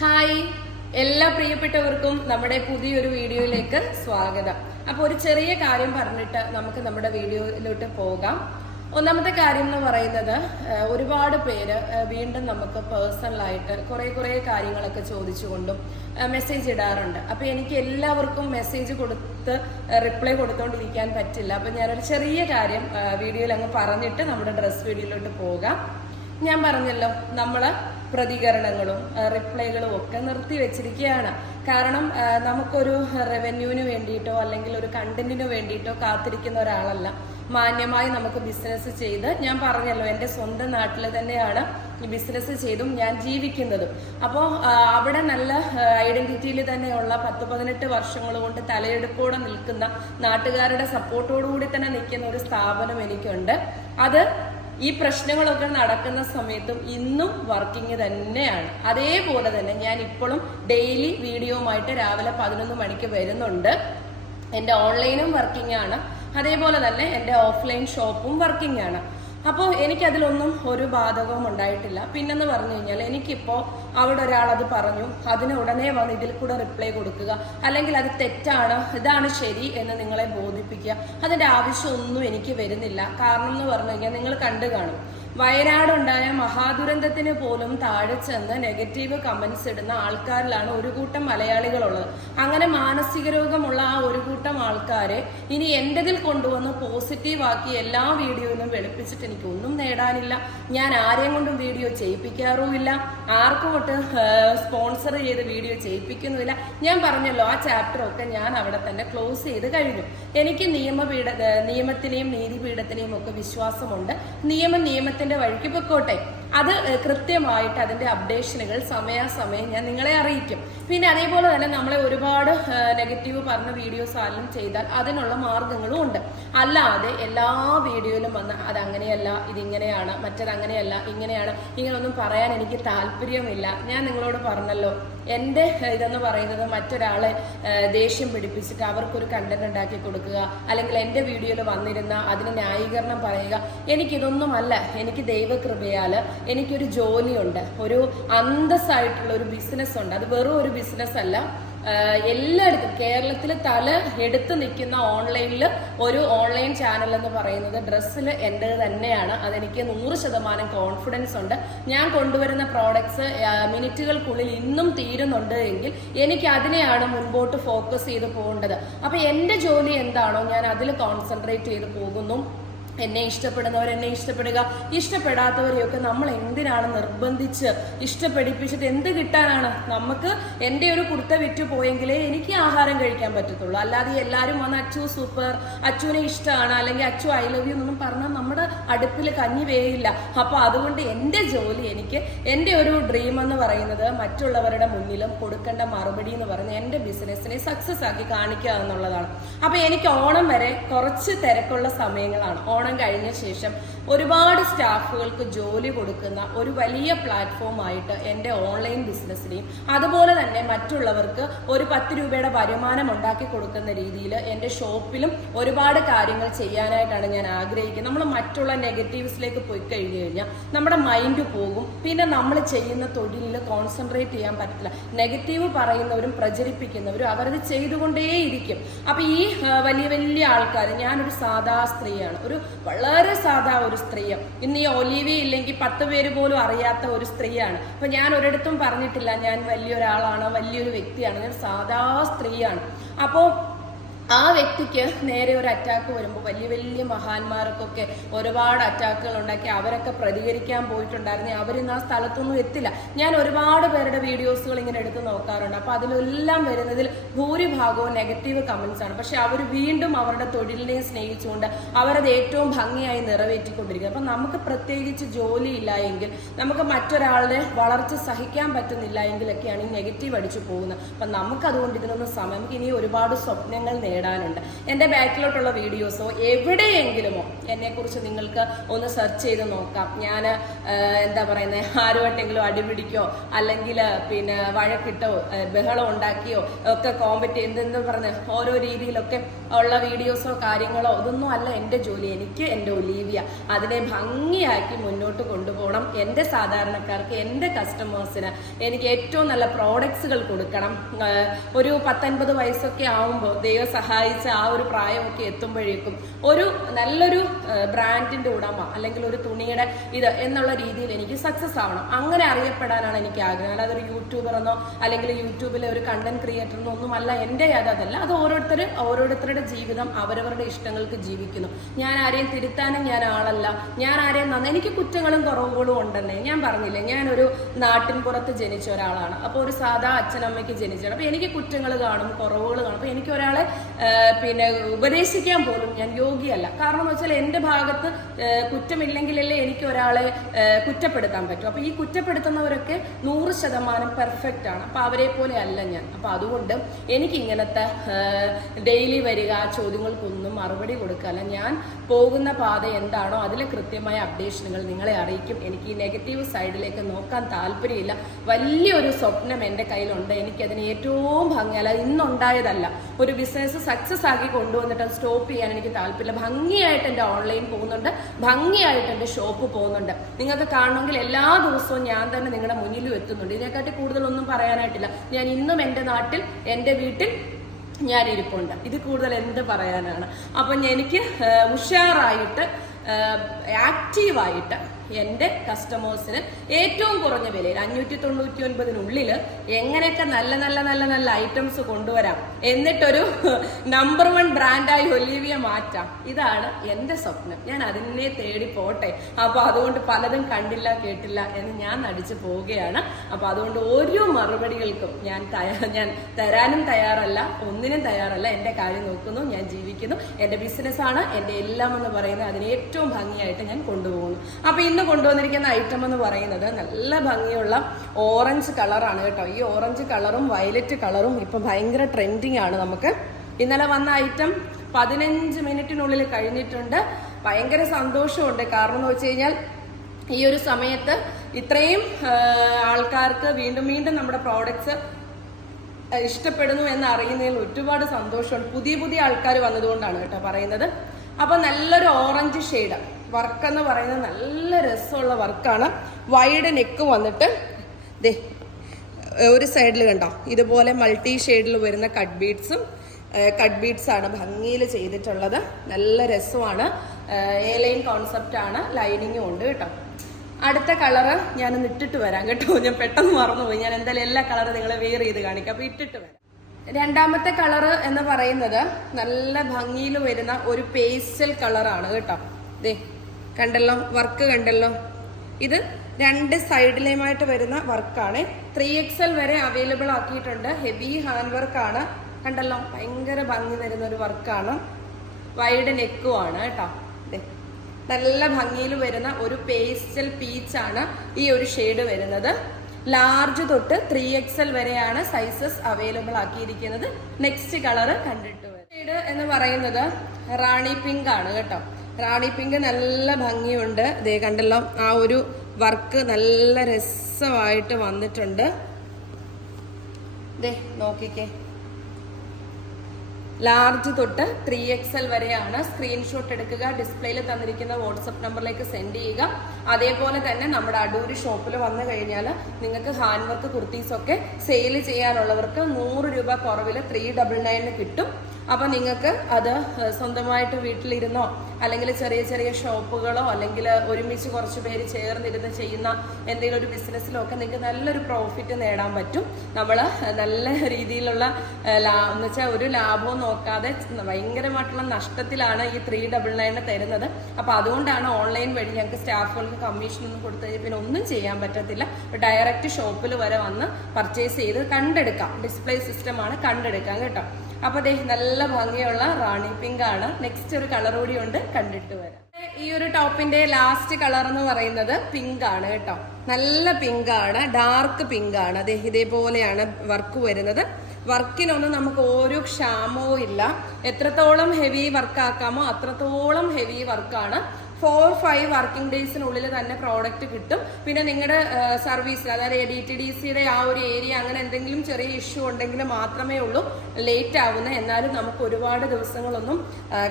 Hi. എല്ലാ പ്രിയപ്പെട്ടവർക്കും നമ്മുടെ പുതിയൊരു വീഡിയോയിലേക്ക് സ്വാഗതം. അപ്പോൾ ഒരു ചെറിയ കാര്യം പറഞ്ഞിട്ട് നമുക്ക് നമ്മുടെ വീഡിയോയിലോട്ട് പോകാം. ഒന്നാമത്തെ കാര്യം എന്ന് പറയുന്നത് ഒരുപാട് പേര് വീണ്ടും നമുക്ക് പേഴ്സണലായിട്ട് കുറേ കുറേ കാര്യങ്ങളൊക്കെ ചോദിച്ചുകൊണ്ടും മെസ്സേജ് ഇടാറുണ്ട്. അപ്പോൾ എനിക്ക് എല്ലാവർക്കും മെസ്സേജ് കൊടുത്ത് റിപ്ലൈ കൊടുത്തോണ്ടിരിക്കാൻ പറ്റില്ല. അപ്പോൾ ഞാനൊരു ചെറിയ കാര്യം വീഡിയോയിൽ അങ്ങ് പറഞ്ഞിട്ട് നമ്മുടെ ഡ്രസ് വീഡിയോയിലോട്ട് പോകാം. ഞാൻ പറഞ്ഞല്ലോ നമ്മൾ പ്രതികരണങ്ങളും റിപ്ലൈകളും ഒക്കെ നിർത്തി വെച്ചിരിക്കുകയാണ്. കാരണം നമുക്കൊരു റവന്യൂവിന് വേണ്ടിയിട്ടോ അല്ലെങ്കിൽ ഒരു കണ്ടന്റിന് വേണ്ടിയിട്ടോ കാത്തിരിക്കുന്ന ഒരാളല്ല. മാന്യമായി നമുക്ക് ബിസിനസ് ചെയ്ത് ഞാൻ പറഞ്ഞല്ലോ എന്റെ സ്വന്തം നാട്ടിൽ തന്നെയാണ് ബിസിനസ് ചെയ്തും ഞാൻ ജീവിക്കുന്നതും. അപ്പോൾ അവിടെ നല്ല ഐഡന്റിറ്റിയിൽ തന്നെയുള്ള പത്ത് പതിനെട്ട് വർഷങ്ങൾ കൊണ്ട് തലയെടുപ്പോടെ നിൽക്കുന്ന നാട്ടുകാരുടെ സപ്പോർട്ടോടുകൂടി തന്നെ നിൽക്കുന്ന ഒരു സ്ഥാപനം എനിക്കുണ്ട്. അത് ഈ പ്രശ്നങ്ങളൊക്കെ നടക്കുന്ന സമയത്തും ഇന്നും വർക്കിംഗ് തന്നെയാണ്. അതേപോലെ തന്നെ ഞാൻ ഇപ്പോഴും ഡെയിലി വീഡിയോമായിട്ട് രാവിലെ പതിനൊന്ന് മണിക്ക് വരുന്നുണ്ട്. എന്റെ ഓൺലൈനും വർക്കിംഗ് ആണ്. അതേപോലെ തന്നെ എന്റെ ഓഫ്ലൈൻ ഷോപ്പും വർക്കിംഗ് ആണ്. അപ്പോൾ എനിക്കതിലൊന്നും ഒരു ബാധകവും ഉണ്ടായിട്ടില്ല. പിന്നെന്ന് പറഞ്ഞു കഴിഞ്ഞാൽ എനിക്കിപ്പോൾ അവിടെ ഒരാൾ അത് പറഞ്ഞു. അതിന് ഉടനെ വന്ന് ഇതിൽ കൂടെ റിപ്ലൈ കൊടുക്കുക. അല്ലെങ്കിൽ അത് തെറ്റാണ്? ഇതാണ് ശരി എന്ന് നിങ്ങളെ ബോധിപ്പിക്കുക. അതിന്റെ ആവശ്യമൊന്നും എനിക്ക് വരുന്നില്ല. കാരണം എന്ന് പറഞ്ഞു കഴിഞ്ഞാൽ നിങ്ങൾ കണ്ടു കാണും. വയനാടുണ്ടായ മഹാദുരന്തത്തിന് പോലും താഴെ ചെന്ന് നെഗറ്റീവ് കമന്റ്സ് ഇടുന്ന ആൾക്കാരിലാണ് ഒരു കൂട്ടം മലയാളികളുള്ളത്. അങ്ങനെ മാനസിക രോഗമുള്ള ആ ഒരു കൂട്ടം ആൾക്കാരെ ഇനി എന്റേതിൽ കൊണ്ടുവന്ന് പോസിറ്റീവ് ആക്കി എല്ലാ വീഡിയോയിലും വെളുപ്പിച്ചിട്ട് എനിക്ക് ഒന്നും നേടാനില്ല. ഞാൻ ആരെയും കൊണ്ടും വീഡിയോ ചെയ്യിപ്പിക്കാറുമില്ല. ആർക്കും തൊട്ട് സ്പോൺസർ ചെയ്ത് വീഡിയോ ചെയ്യിപ്പിക്കുന്നുമില്ല. ഞാൻ പറഞ്ഞല്ലോ ആ ചാപ്റ്റർ ഒക്കെ ഞാൻ അവിടെ തന്നെ ക്ലോസ് ചെയ്ത് കഴിഞ്ഞു. എനിക്ക് നിയമപീഠ നിയമത്തിനെയും നീതിപീഠത്തിനെയും ഒക്കെ വിശ്വാസമുണ്ട്. നിയമം നിയമത്തിന്റെ വഴിക്ക് പൊക്കോട്ടെ. അത് കൃത്യമായിട്ട് അതിന്റെ അപ്ഡേഷനുകൾ സമയാസമയം ഞാൻ നിങ്ങളെ അറിയിക്കും. പിന്നെ അതേപോലെ തന്നെ നമ്മളെ ഒരുപാട് നെഗറ്റീവ് പറഞ്ഞ വീഡിയോസ് ആരെങ്കിലും ചെയ്താൽ അതിനുള്ള മാർഗങ്ങളും ഉണ്ട്. അല്ലാതെ എല്ലാ വീഡിയോയിലും വന്ന് അങ്ങനെയല്ല ഇതിങ്ങനെയാണ് മറ്റത് അങ്ങനെയല്ല ഇങ്ങനെയാണ് ഇങ്ങനെയൊന്നും പറയാൻ എനിക്ക് താല്പര്യമില്ല. ഞാൻ നിങ്ങളോട് പറഞ്ഞല്ലോ എന്റെ ഇതെന്ന് പറയുന്നത് മറ്റൊരാളെ ദേഷ്യം പിടിപ്പിച്ചിട്ട് അവർക്കൊരു കണ്ടന്റ് ഉണ്ടാക്കി കൊടുക്കുക അല്ലെങ്കിൽ എന്റെ വീഡിയോയിൽ വന്നിരുന്ന അതിന് ന്യായീകരണം പറയുക. എനിക്കിതൊന്നുമല്ല. എനിക്ക് ദൈവകൃപയാൽ എനിക്കൊരു ജോലിയുണ്ട്. ഒരു അന്തസ്സായിട്ടുള്ള ഒരു ബിസിനസ് ഉണ്ട്. അത് വെറും ഒരു ബിസിനസ് അല്ല. എല്ലായിടത്തും കേരളത്തിൽ തല എടുത്തു നിൽക്കുന്ന ഓൺലൈനിൽ ഒരു ഓൺലൈൻ ചാനൽ എന്ന് പറയുന്നത് ഡ്രസ്സിൽ എന്റെ തന്നെയാണ്. അതെനിക്ക് നൂറ് ശതമാനം കോൺഫിഡൻസ് ഉണ്ട്. ഞാൻ കൊണ്ടുവരുന്ന പ്രോഡക്ട്സ് മിനിറ്റുകൾക്കുള്ളിൽ ഇന്നും തീരുന്നുണ്ട് എങ്കിൽ എനിക്ക് അതിനെയാണ് മുൻപോട്ട് ഫോക്കസ് ചെയ്ത് പോകേണ്ടത്. അപ്പോൾ എന്റെ ജോലി എന്താണോ ഞാൻ അതിൽ കോൺസെൻട്രേറ്റ് ചെയ്ത് പോകുന്നു. എന്നെ ഇഷ്ടപ്പെടുന്നവർ എന്നെ ഇഷ്ടപ്പെടുക. ഇഷ്ടപ്പെടാത്തവരെയൊക്കെ നമ്മൾ എന്തിനാണ് നിർബന്ധിച്ച് ഇഷ്ടപ്പെടിപ്പിച്ചിട്ട് എന്ത് കിട്ടാനാണ്? നമുക്ക് എന്റെ ഒരു കുർത്ത വിറ്റ് പോയെങ്കിലേ എനിക്ക് ആഹാരം കഴിക്കാൻ പറ്റത്തുള്ളൂ. അല്ലാതെ എല്ലാവരും വന്ന് അച്ചു സൂപ്പർ അച്ചുവിനെ ഇഷ്ടമാണ് അല്ലെങ്കിൽ അച്ചു ഐ ലവ് യു എന്നൊന്നും പറഞ്ഞാൽ നമ്മുടെ അടുപ്പിൽ കഞ്ഞി വേയില്ല അപ്പോൾ അതുകൊണ്ട് എന്റെ ജോലി എനിക്ക് എന്റെ ഒരു ഡ്രീം എന്ന് പറയുന്നത് മറ്റുള്ളവരുടെ മുന്നിലും കൊടുക്കേണ്ട മറുപടി എന്ന് പറഞ്ഞ് എന്റെ ബിസിനസ്സിനെ സക്സസ് ആക്കി കാണിക്കുക എന്നുള്ളതാണ്. അപ്പോൾ എനിക്ക് ഓണം വരെ കുറച്ച് തിരക്കുള്ള സമയങ്ങളാണ്. ഓണം കഴിഞ്ഞ ശേഷം ഒരുപാട് സ്റ്റാഫുകൾക്ക് ജോലി കൊടുക്കുന്ന ഒരു വലിയ പ്ലാറ്റ്ഫോം ആയിട്ട് എന്റെ ഓൺലൈൻ ബിസിനസ്സിനെയും അതുപോലെ തന്നെ മറ്റുള്ളവർക്ക് ഒരു പത്ത് രൂപയുടെ വരുമാനം ഉണ്ടാക്കി കൊടുക്കുന്ന രീതിയിൽ എന്റെ ഷോപ്പിലും ഒരുപാട് കാര്യങ്ങൾ ചെയ്യാനായിട്ടാണ് ഞാൻ ആഗ്രഹിക്കുന്നത്. നമ്മൾ മറ്റുള്ള നെഗറ്റീവ്സിലേക്ക് പോയി കഴിഞ്ഞു കഴിഞ്ഞാൽ നമ്മുടെ മൈൻഡ് പോകും. പിന്നെ നമ്മൾ ചെയ്യുന്ന തൊഴിലിൽ കോൺസെൻട്രേറ്റ് ചെയ്യാൻ പറ്റില്ല. നെഗറ്റീവ് പറയുന്നവരും പ്രചരിപ്പിക്കുന്നവരും അവരത് ചെയ്തുകൊണ്ടേയിരിക്കും. അപ്പൊ ഈ വലിയ വലിയ ആൾക്കാർ ഞാനൊരു സാധാ സ്ത്രീയാണ്. ഒരു വളരെ സാധാ ഒരു സ്ത്രീയാണ് ഇന്ന് ഈ ഒലിവി ഇല്ലെങ്കിൽ പത്ത് പേര് പോലും അറിയാത്ത ഒരു സ്ത്രീയാണ്. അപ്പൊ ഞാൻ ഒരിടത്തും പറഞ്ഞിട്ടില്ല ഞാൻ വലിയൊരാളാണ് വലിയൊരു വ്യക്തിയാണ് ഞാൻ സാധാ സ്ത്രീയാണ്. അപ്പോൾ ആ വ്യക്തിക്ക് നേരെ ഒരു അറ്റാക്ക് വരുമ്പോൾ വലിയ വലിയ മഹാന്മാർക്കൊക്കെ ഒരുപാട് അറ്റാക്കുകൾ ഉണ്ടാക്കി അവരൊക്കെ പ്രതികരിക്കാൻ പോയിട്ടുണ്ടായിരുന്നു. അവരിന്ന് ആ സ്ഥലത്തൊന്നും എത്തില്ല. ഞാൻ ഒരുപാട് പേരുടെ വീഡിയോസുകൾ ഇങ്ങനെ എടുത്ത് നോക്കാറുണ്ട്. അപ്പൊ അതിലെല്ലാം വരുന്നതിൽ ഭൂരിഭാഗവും നെഗറ്റീവ് കമന്റ്സ് ആണ്. പക്ഷെ അവർ വീണ്ടും അവരുടെ തൊഴിലിനെ സ്നേഹിച്ചുകൊണ്ട് അവരത് ഏറ്റവും ഭംഗിയായി നിറവേറ്റിക്കൊണ്ടിരിക്കുക അപ്പൊ നമുക്ക് പ്രത്യേകിച്ച് ജോലി ഇല്ല എങ്കിൽ നമുക്ക് മറ്റൊരാളുടെ വളർച്ച സഹിക്കാൻ പറ്റുന്നില്ല എങ്കിലൊക്കെയാണ് ഈ നെഗറ്റീവ് അടിച്ചു പോകുന്നത്. അപ്പൊ നമുക്ക് അതുകൊണ്ട് ഇതിനൊന്നും സമയം ഇനി ഒരുപാട് സ്വപ്നങ്ങൾ നേടാനുണ്ട്. എന്റെ ബാക്കിലോട്ടുള്ള വീഡിയോസോ എവിടെയെങ്കിലുമോ എന്നെക്കുറിച്ച് നിങ്ങൾക്ക് ഒന്ന് സെർച്ച് ചെയ്ത് നോക്കാം. ഞാൻ എന്താ പറയുന്നത് ആരുമായിട്ടെങ്കിലും അടിപിടിക്കോ അല്ലെങ്കിൽ പിന്നെ വഴക്കിട്ടോ ബഹളം ഉണ്ടാക്കിയോ ഒക്കെ കോമ്പറ്റ് എന്തെന്ന് പറഞ്ഞ് ഓരോ രീതിയിലൊക്കെ ഉള്ള വീഡിയോസോ കാര്യങ്ങളോ ഇതൊന്നും അല്ല എന്റെ ജോലി. എനിക്ക് എന്റെ ഒലീവിയ. അതിനെ ഭംഗിയാക്കി മുന്നോട്ട് കൊണ്ടുപോകണം. എന്റെ സാധാരണക്കാർക്ക് എന്റെ കസ്റ്റമേഴ്സിന് എനിക്ക് ഏറ്റവും നല്ല പ്രോഡക്ട്സുകൾ കൊടുക്കണം. ഒരു പത്തൊൻപത് വയസ്സൊക്കെ ആവുമ്പോൾ ദൈവം സഹായിച്ച ആ ഒരു പ്രായമൊക്കെ എത്തുമ്പോഴേക്കും ഒരു നല്ലൊരു ബ്രാൻഡിന്റെ ഉടമ അല്ലെങ്കിൽ ഒരു തുണിയുടെ ഇത് എന്നുള്ള രീതിയിൽ എനിക്ക് സക്സസ് ആവണം. അങ്ങനെ അറിയപ്പെടാനാണ് എനിക്ക് ആഗ്രഹം. അല്ലാതെ ഒരു യൂട്യൂബർ എന്നോ അല്ലെങ്കിൽ യൂട്യൂബിലെ ഒരു കണ്ടന്റ് ക്രിയേറ്റർ എന്നോ ഒന്നുമല്ല എന്റെ അതല്ല. അത് ഓരോരുത്തർ ഓരോരുത്തരുടെ ജീവിതം അവരവരുടെ ഇഷ്ടങ്ങൾക്ക് ജീവിക്കുന്നു. ഞാൻ ആരെയും തിരുത്താനും ഞാൻ ആളല്ല. ഞാൻ ആരെയും നന്ന എനിക്ക് കുറ്റങ്ങളും കുറവുകളും ഉണ്ടെന്നേ ഞാൻ പറഞ്ഞില്ലേ. ഞാനൊരു നാട്ടിൻ പുറത്ത് ജനിച്ച ഒരാളാണ്. അപ്പോൾ ഒരു സാധാ അച്ഛനമ്മയ്ക്ക് ജനിച്ചത് അപ്പോൾ എനിക്ക് കുറ്റങ്ങൾ കാണും കുറവുകൾ കാണും. അപ്പോൾ എനിക്ക് ഒരാളെ പിന്നെ ഉപദേശിക്കാൻ പോലും ഞാൻ യോഗ്യല്ല. കാരണം വെച്ചാൽ എന്റെ ഭാഗത്ത് കുറ്റമില്ലെങ്കിലല്ലേ എനിക്ക് ഒരാളെ കുറ്റപ്പെടുത്താൻ പറ്റും. അപ്പോൾ ഈ കുറ്റപ്പെടുത്തുന്നവരൊക്കെ നൂറ് ശതമാനം പെർഫെക്റ്റ് ആണ്. അപ്പോൾ അവരെ പോലെ അല്ല ഞാൻ. അപ്പോൾ അതുകൊണ്ട് എനിക്ക് ഇങ്ങനത്തെ ഡെയിലി വരിക ചോദ്യങ്ങൾക്കൊന്നും മറുപടി കൊടുക്കാല്ല ഞാൻ പോകുന്ന പാത എന്താണോ അതിലെ കൃത്യമായ അപ്ഡേഷനുകൾ നിങ്ങളെ അറിയിക്കും. എനിക്ക് ഈ നെഗറ്റീവ് സൈഡിലേക്ക് നോക്കാൻ താല്പര്യമില്ല. വലിയൊരു സ്വപ്നം എന്റെ കയ്യിലുണ്ട്. എനിക്കതിന് ഏറ്റവും ഭംഗി അല്ല ഇന്നുണ്ടായതല്ല. ഒരു ബിസിനസ് സക്സസ് ആക്കി കൊണ്ടുവന്നിട്ട് സ്റ്റോപ്പ് ചെയ്യാൻ എനിക്ക് താല്പര്യമില്ല. ഭംഗിയായിട്ട് എന്റെ ഓൺലൈൻ പോകുന്നുണ്ട്. ഭംഗിയായിട്ട് ഷോപ്പ് പോകുന്നുണ്ട്. നിങ്ങൾക്ക് കാണണമെങ്കിൽ എല്ലാ ദിവസവും ഞാൻ തന്നെ നിങ്ങളുടെ മുന്നിലും എത്തുന്നുണ്ട്. ഇതിനെക്കാട്ടി കൂടുതലൊന്നും പറയാനായിട്ടില്ല. ഞാൻ ഇന്നും എന്റെ നാട്ടിൽ എന്റെ വീട്ടിൽ ഞാൻ ഇരിപ്പുണ്ട്. ഇത് കൂടുതൽ എന്ത് പറയാനാണ്? അപ്പം എനിക്ക് ഉഷാറായിട്ട് ആക്റ്റീവായിട്ട് എന്റെ കസ്റ്റമേഴ്സിന് ഏറ്റവും കുറഞ്ഞ വിലയിൽ അഞ്ഞൂറ്റി തൊണ്ണൂറ്റി ഒൻപതിനുള്ളിൽ എങ്ങനെയൊക്കെ നല്ല നല്ല നല്ല നല്ല ഐറ്റംസ് കൊണ്ടുവരാം. എന്നിട്ടൊരു നമ്പർ വൺ ബ്രാൻഡായി ഒലീവിയ മാറ്റാം. ഇതാണ് എന്റെ സ്വപ്നം. ഞാൻ അതിനെ തേടി പോട്ടെ. അപ്പോൾ അതുകൊണ്ട് പലതും കണ്ടില്ല കേട്ടില്ല എന്ന് ഞാൻ നടിച്ചു പോവുകയാണ്. അപ്പോൾ അതുകൊണ്ട് ഓരോ മറുപടികൾക്കും ഞാൻ ഞാൻ തരാനും തയ്യാറല്ല ഒന്നിനും തയ്യാറല്ല. എന്റെ കാര്യം നോക്കുന്നു ഞാൻ ജീവിക്കുന്നു. എന്റെ ബിസിനസ്സാണ് എന്റെ എല്ലാം എന്ന് പറയുന്നത് അതിന് ഏറ്റവും ഭംഗിയായിട്ട് ഞാൻ കൊണ്ടുപോകുന്നു. അപ്പോൾ ഇന്ന് കൊണ്ടുവന്നിരിക്കുന്ന ഐറ്റം എന്ന് പറയുന്നത് നല്ല ഭംഗിയുള്ള ഓറഞ്ച് കളറാണ് കേട്ടോ. ഈ ഓറഞ്ച് കളറും വയലറ്റ് കളറും ഇപ്പം ഭയങ്കര ട്രെൻഡിങ് ആണ് നമുക്ക്. ഇന്നലെ വന്ന ഐറ്റം പതിനഞ്ച് മിനിറ്റിനുള്ളിൽ കഴിഞ്ഞിട്ടുണ്ട്. ഭയങ്കര സന്തോഷമുണ്ട്. കാരണം എന്ന് വെച്ച് കഴിഞ്ഞാൽ ഈ ഒരു സമയത്ത് ഇത്രയും ആൾക്കാർക്ക് വീണ്ടും വീണ്ടും നമ്മുടെ പ്രോഡക്ട്സ് ഇഷ്ടപ്പെടുന്നു എന്ന് അറിയുന്നതിൽ ഒരുപാട് സന്തോഷമുണ്ട്. പുതിയ പുതിയ ആൾക്കാർ വന്നതുകൊണ്ടാണ് കേട്ടോ പറയുന്നത്. അപ്പൊ നല്ലൊരു ഓറഞ്ച് ഷെയ്ഡ് വർക്ക് എന്ന് പറയുന്നത് നല്ല രസമുള്ള വർക്കാണ്. വൈഡ് നെക്ക് വന്നിട്ട് ദേ ഒരു സൈഡിൽ കണ്ടോ? ഇതുപോലെ മൾട്ടി ഷെയ്ഡിൽ വരുന്ന കട്ട് ബീഡ്സും കട്ട് ബീഡ്സ് ആണ് ഭംഗിയിൽ ചെയ്തിട്ടുള്ളത്. നല്ല രസമാണ്. എ ലൈൻ കോൺസെപ്റ്റ് ആണ്. ലൈനിങ്ങും ഉണ്ട് കേട്ടോ. അടുത്ത കളറ് ഞാനൊന്ന് ഇട്ടിട്ട് വരാം കേട്ടോ. ഞാൻ പെട്ടെന്ന് മറന്നുപോയി. ഞാൻ എന്തായാലും എല്ലാ കളറും നിങ്ങളെ വെയർ ചെയ്ത് കാണിക്കാം. അപ്പൊ ഇട്ടിട്ട് വരാം. രണ്ടാമത്തെ കളറ് എന്ന് പറയുന്നത് നല്ല ഭംഗിയിൽ വരുന്ന ഒരു പേസ്റ്റൽ കളറാണ് കേട്ടോ. ദേ കണ്ടല്ലോ? വർക്ക് കണ്ടല്ലോ? ഇത് രണ്ട് സൈഡിലേമായിട്ട് വരുന്ന വർക്കാണ്. ത്രീ എൽ വരെ അവൈലബിൾ ആക്കിയിട്ടുണ്ട്. ഹെവി ഹാൻഡ് വർക്കാണ് കണ്ടല്ലോ? ഭയങ്കര ഭംഗി വരുന്ന ഒരു വർക്കാണ്. വൈഡ് നെക്കും ആണ് കേട്ടോ. നല്ല ഭംഗിയിൽ വരുന്ന ഒരു പേസ്റ്റൽ പീച്ചാണ് ഈ ഒരു ഷെയ്ഡ് വരുന്നത്. ലാർജ് തൊട്ട് ത്രീ എൽ വരെയാണ് സൈസസ് അവൈലബിൾ ആക്കിയിരിക്കുന്നത്. നെക്സ്റ്റ് കളർ കണ്ടിട്ട് ഷെയ്ഡ് എന്ന് പറയുന്നത് റാണി പിങ്ക് ആണ് കേട്ടോ. റാണി പിങ്ക് നല്ല ഭംഗിയുണ്ട്. ദേ കണ്ടല്ലോ ആ ഒരു വർക്ക് നല്ല രസമായിട്ട് വന്നിട്ടുണ്ട്. ദേ നോക്കിക്കേ. ലാർജ് തൊട്ട് ത്രീ എക്സ് എൽ വരെയാണ് സ്ക്രീൻഷോട്ട് എടുക്കുക ഡിസ്പ്ലേയിൽ തന്നിരിക്കുന്ന വാട്സപ്പ് നമ്പറിലേക്ക് സെൻഡ് ചെയ്യുക. അതേപോലെ തന്നെ നമ്മുടെ അടൂര് ഷോപ്പിൽ വന്നു കഴിഞ്ഞാൽ നിങ്ങൾക്ക് ഹാൻഡ് വർക്ക് കുർത്തീസൊക്കെ സെയിൽ ചെയ്യാനുള്ളവർക്ക് നൂറ് രൂപ കുറവിൽ ത്രീ ഡബിൾ കിട്ടും. അപ്പം നിങ്ങൾക്ക് അത് സ്വന്തമായിട്ട് വീട്ടിലിരുന്നോ അല്ലെങ്കിൽ ചെറിയ ചെറിയ ഷോപ്പുകളോ അല്ലെങ്കിൽ ഒരുമിച്ച് കുറച്ച് പേര് ചേർന്നിരുന്ന് ചെയ്യുന്ന എന്തെങ്കിലും ഒരു ബിസിനസ്സിലോ ഒക്കെ നിങ്ങൾക്ക് നല്ലൊരു പ്രോഫിറ്റ് നേടാൻ പറ്റും. നമ്മൾ നല്ല രീതിയിലുള്ള ലാഭം എന്ന് വെച്ചാൽ ഒരു ലാഭവും നോക്കാതെ ഭയങ്കരമായിട്ടുള്ള നഷ്ടത്തിലാണ് ഈ ത്രീ ഡബിൾ നയൻ തരുന്നത്. അപ്പോൾ അതുകൊണ്ടാണ് ഓൺലൈൻ വഴി ഞങ്ങൾക്ക് സ്റ്റാഫുകൾക്ക് കമ്മീഷൻ ഒന്നും കൊടുത്തു കഴിഞ്ഞാൽ പിന്നെ ഒന്നും ചെയ്യാൻ പറ്റത്തില്ല. ഡയറക്റ്റ് ഷോപ്പിൽ വരെ വന്ന് പർച്ചേസ് ചെയ്ത് കണ്ടെടുക്കാം. ഡിസ്പ്ലേ സിസ്റ്റമാണ് കണ്ടെടുക്കാം കേട്ടോ. അപ്പൊ ദേ നല്ല ഭംഗിയുള്ള റാണി പിങ്ക് ആണ്. നെക്സ്റ്റ് ഒരു കളർ കൂടി ഉണ്ട് കണ്ടിട്ട് വരാം. ഈ ഒരു ടോപ്പിന്റെ ലാസ്റ്റ് കളർ എന്ന് പറയുന്നത് പിങ്ക് ആണ് കേട്ടോ. നല്ല പിങ്ക് ആണ് ഡാർക്ക് പിങ്ക് ആണ്. അതെ ഇതേപോലെയാണ് വർക്ക് വരുന്നത്. വർക്കിനൊന്നും നമുക്ക് ഓരോ ക്ഷാമവും ഇല്ല. എത്രത്തോളം ഹെവി വർക്ക് ആക്കാമോ അത്രത്തോളം ഹെവി വർക്കാണ് ഫോർ ഫൈവ് വർക്കിംഗ് ഡേയ്സിനുള്ളിൽ തന്നെ പ്രോഡക്റ്റ് കിട്ടും. പിന്നെ നിങ്ങളുടെ സർവീസിൽ അതായത് ഡി ടി ഡി സിയുടെ ആ ഒരു ഏരിയ അങ്ങനെ എന്തെങ്കിലും ചെറിയ ഇഷ്യൂ ഉണ്ടെങ്കിൽ മാത്രമേ ഉള്ളൂ. ലേറ്റ് ആവുന്നത് എന്നാലും നമുക്ക് ഒരുപാട് ദിവസങ്ങളൊന്നും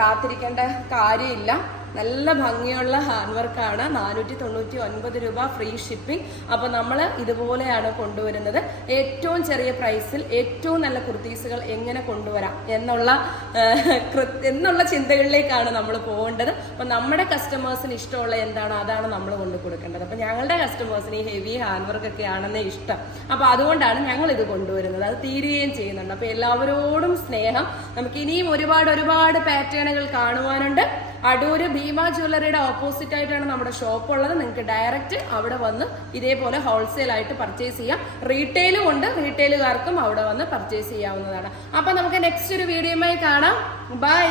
കാത്തിരിക്കേണ്ട കാര്യമില്ല. നല്ല ഭംഗിയുള്ള ഹാൻഡ് വർക്കാണ്. നാനൂറ്റി തൊണ്ണൂറ്റി ഒൻപത് രൂപ ഫ്രീ ഷിപ്പിംഗ്. അപ്പോൾ നമ്മൾ ഇതുപോലെയാണ് കൊണ്ടുവരുന്നത്. ഏറ്റവും ചെറിയ പ്രൈസിൽ ഏറ്റവും നല്ല കുർത്തീസുകൾ എങ്ങനെ കൊണ്ടുവരാം എന്നുള്ള എന്നുള്ള ചിന്തകളിലേക്കാണ് നമ്മൾ പോകേണ്ടത്. അപ്പോൾ നമ്മുടെ കസ്റ്റമേഴ്സിന് ഇഷ്ടമുള്ള എന്താണ് അതാണ് നമ്മൾ കൊണ്ട് കൊടുക്കേണ്ടത്. അപ്പോൾ ഞങ്ങളുടെ കസ്റ്റമേഴ്സിന് ഈ ഹെവി ഹാൻഡ് വർക്ക് ഒക്കെ ആണെന്നേ ഇഷ്ടം. അപ്പോൾ അതുകൊണ്ടാണ് ഞങ്ങൾ ഇത് കൊണ്ടുവരുന്നത്. അത് തീരുകയും ചെയ്യുന്നുണ്ട്. അപ്പോൾ എല്ലാവരോടും സ്നേഹം. നമുക്ക് ഇനിയും ഒരുപാട് ഒരുപാട് പാറ്റേണുകൾ കാണുവാനുണ്ട്. അടൂര് ഭീമ ജ്വല്ലറിയുടെ ഓപ്പോസിറ്റ് ആയിട്ടാണ് നമ്മുടെ ഷോപ്പ് ഉള്ളത്. നിങ്ങൾക്ക് ഡയറക്റ്റ് അവിടെ വന്ന് ഇതേപോലെ ഹോൾസെയിൽ ആയിട്ട് പർച്ചേസ് ചെയ്യാം. റീറ്റെയിലും ഉണ്ട്. റീറ്റെയിലുകാർക്കും അവിടെ വന്ന് പർച്ചേസ് ചെയ്യാവുന്നതാണ്. അപ്പൊ നമുക്ക് നെക്സ്റ്റ് ഒരു വീഡിയോയുമായി കാണാം. ബൈ